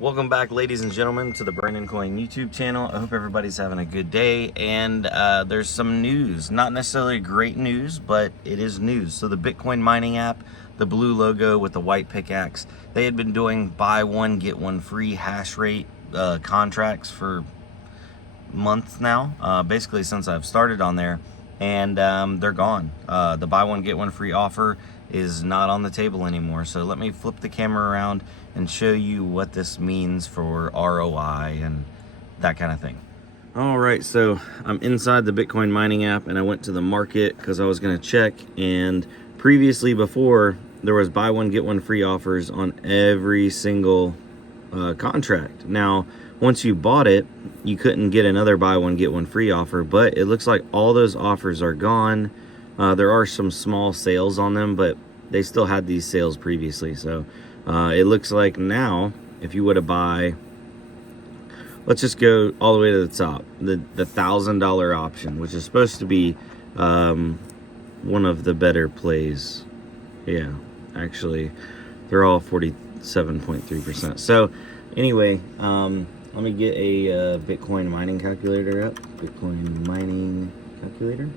Welcome back, ladies and gentlemen, to the Brandon Coin YouTube channel. I hope everybody's having a good day. And there's some news, not necessarily great news, but it is news. So the Bitcoin mining app, the blue logo with the white pickaxe, they had been doing buy one, get one free hash rate contracts for months now, basically since I've started on there. And they're gone. The buy one, get one free offer is not on the table anymore. So let me flip the camera around and show you what this means for ROI and that kind of thing. All right, so I'm inside the Bitcoin mining app and I went to the market because I was gonna check, and previously before there was buy one, get one free offers on every single contract. Now, once you bought it, you couldn't get another buy one, get one free offer, but it looks like all those offers are gone. There are some small sales on them, but they still had these sales previously. So it looks like now, if you were to buy, let's just go all the way to the top, the $1,000 option, which is supposed to be one of the better plays. Yeah, actually, they're all 47.3%. So anyway, let me get a Bitcoin mining calculator up. Bitcoin mining calculator.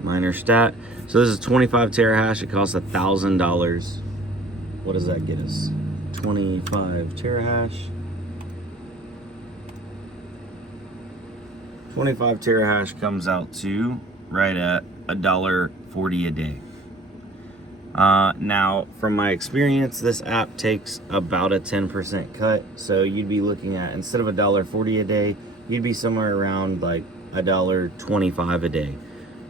Miner stat. So this is 25 terahash. It costs $1,000. What does that get us? 25 terahash. 25 terahash comes out to right at $1.40 a day. Now, from my experience, this app takes about a 10% cut. So you'd be looking at, instead of $1.40 a day, you'd be somewhere around like $1.25 a day.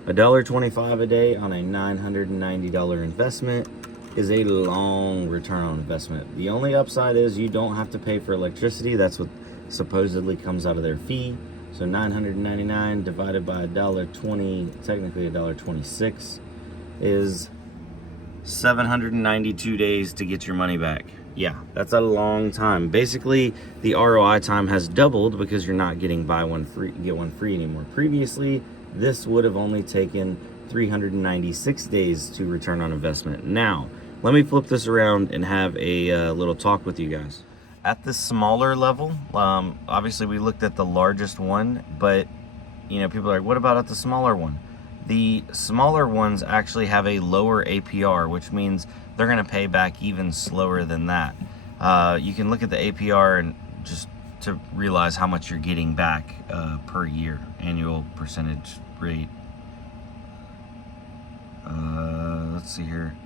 $1.25 a day on a $990 investment is a long return on investment. The only upside is you don't have to pay for electricity. That's what supposedly comes out of their fee. So $999 divided by $1.20, technically $1.26, is 792 days to get your money back. Yeah, that's a long time. Basically, the ROI time has doubled because you're not getting buy one free, get one free anymore. Previously, this would have only taken 396 days to return on investment. Now, let me flip this around and have a little talk with you guys. At the smaller level, obviously we looked at the largest one, but you know, people are like, what about at the smaller one? The smaller ones actually have a lower APR, which means they're going to pay back even slower than that. You can look at the APR and just to realize how much you're getting back per year, annual percentage rate. Let's see here.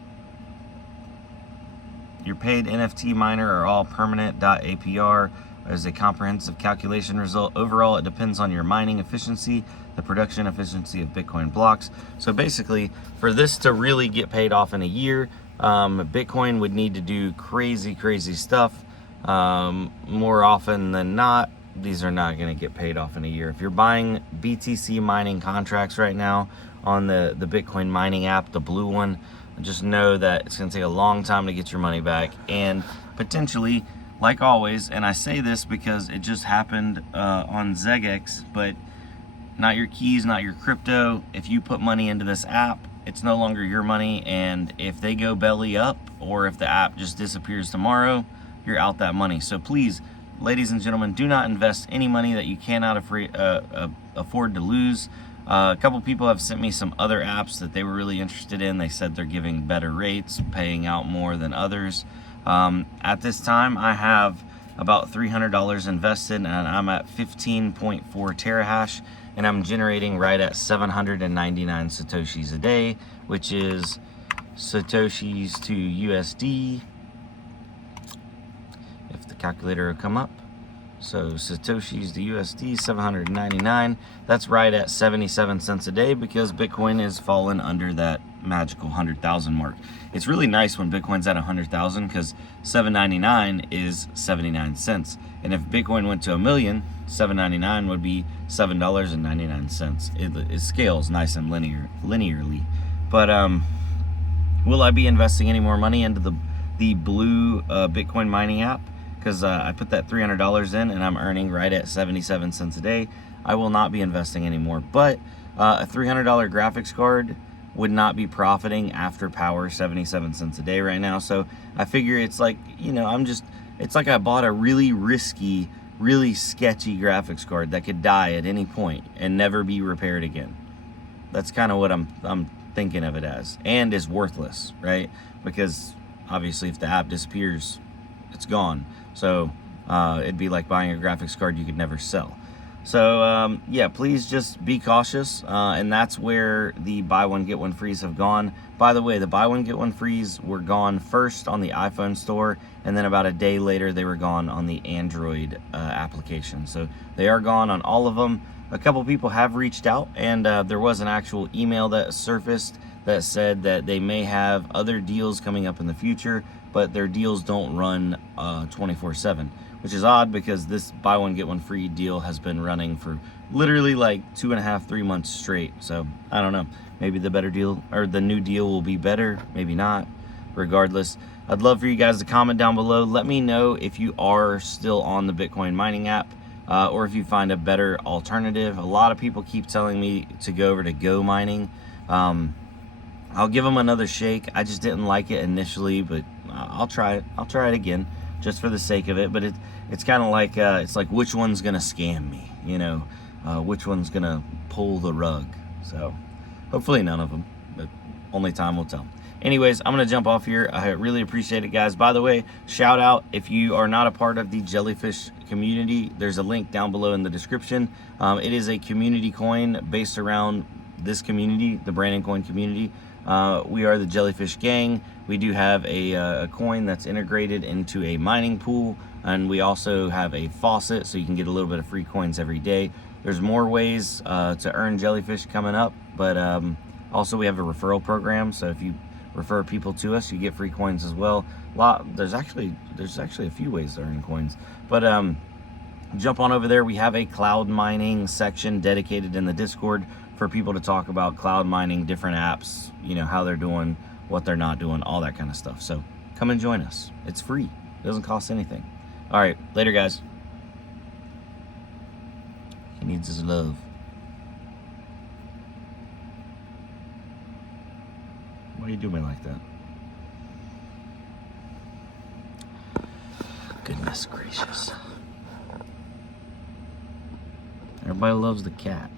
Your paid NFT miner are all permanent. APR is a comprehensive calculation result. Overall, it depends on your mining efficiency, the production efficiency of Bitcoin blocks. So basically, for this to really get paid off in a year, Bitcoin would need to do crazy stuff. More often than not, these are not going to get paid off in a year. If you're buying BTC mining contracts right now on the Bitcoin mining app, the blue one, just know that it's going to take a long time to get your money back, and potentially, like always, and I say this because it just happened on ZegX, but not your keys, not your crypto. If you put money into this app, it's no longer your money, and if they go belly up or if the app just disappears tomorrow, you're out that money. So please, ladies and gentlemen, do not invest any money that you cannot afford to lose. A couple people have sent me some other apps that they were really interested in. They said they're giving better rates, paying out more than others. At this time, I have about $300 invested, and I'm at 15.4 terahash, and I'm generating right at 799 Satoshis a day, which is Satoshis to USD. If the calculator will come up. So Satoshis to USD, 799. That's right at 77 cents a day because Bitcoin is fallen under that magical 100,000 mark. It's really nice when Bitcoin's at 100,000 because 799 is 79 cents. And if Bitcoin went to a million, 799 would be $7.99. It scales nice and linearly. But will I be investing any more money into the blue Bitcoin mining app? Because I put that $300 in and I'm earning right at 77 cents a day. I will not be investing anymore. But a $300 graphics card would not be profiting after power 77 cents a day right now. So I figure it's like, you know, it's like I bought a really risky, really sketchy graphics card that could die at any point and never be repaired again. That's kind of what I'm thinking of it as, and is worthless, right? Because obviously if the app disappears, it's gone. So it'd be like buying a graphics card you could never sell. So yeah, please just be cautious, and that's where the buy one get one frees have gone. By the way, the buy one get one frees were gone first on the iPhone store, and then about a day later they were gone on the Android application. So they are gone on all of them. A couple people have reached out, and there was an actual email that surfaced that said that they may have other deals coming up in the future, but their deals don't run 24/7. Which is odd because this buy one get one free deal has been running for literally like 2.5-3 months straight. So I don't know, maybe the better deal or the new deal will be better, maybe not. Regardless, I'd love for you guys to comment down below. Let me know if you are still on the Bitcoin mining app, or if you find a better alternative. A lot of people keep telling me to go over to Go Mining. I'll give them another shake. I just didn't like it initially, but I'll try it. I'll try it again, just for the sake of it. But it's kind of like, it's like, which one's gonna scam me, you know, which one's gonna pull the rug. So hopefully none of them, but only time will tell. Anyways, I'm gonna jump off here. I really appreciate it, guys. By the way, shout out if you are not a part of the Jellyfish community. There's a link down below in the description. It is a community coin based around this community, the Brandon Coin community. We are the Jellyfish gang. We do have a coin that's integrated into a mining pool, and we also have a faucet, so you can get a little bit of free coins every day. There's more ways to earn Jellyfish coming up, but also we have a referral program, so if you refer people to us, you get free coins as well. There's actually a few ways to earn coins, but jump on over there. We have a cloud mining section dedicated in the Discord for people to talk about cloud mining, different apps, you know, how they're doing, what they're not doing, all that kind of stuff. So come and join us. It's free. It doesn't cost anything. All right, later, guys. He needs his love. Why you do me like that? Goodness gracious. Everybody loves the cat.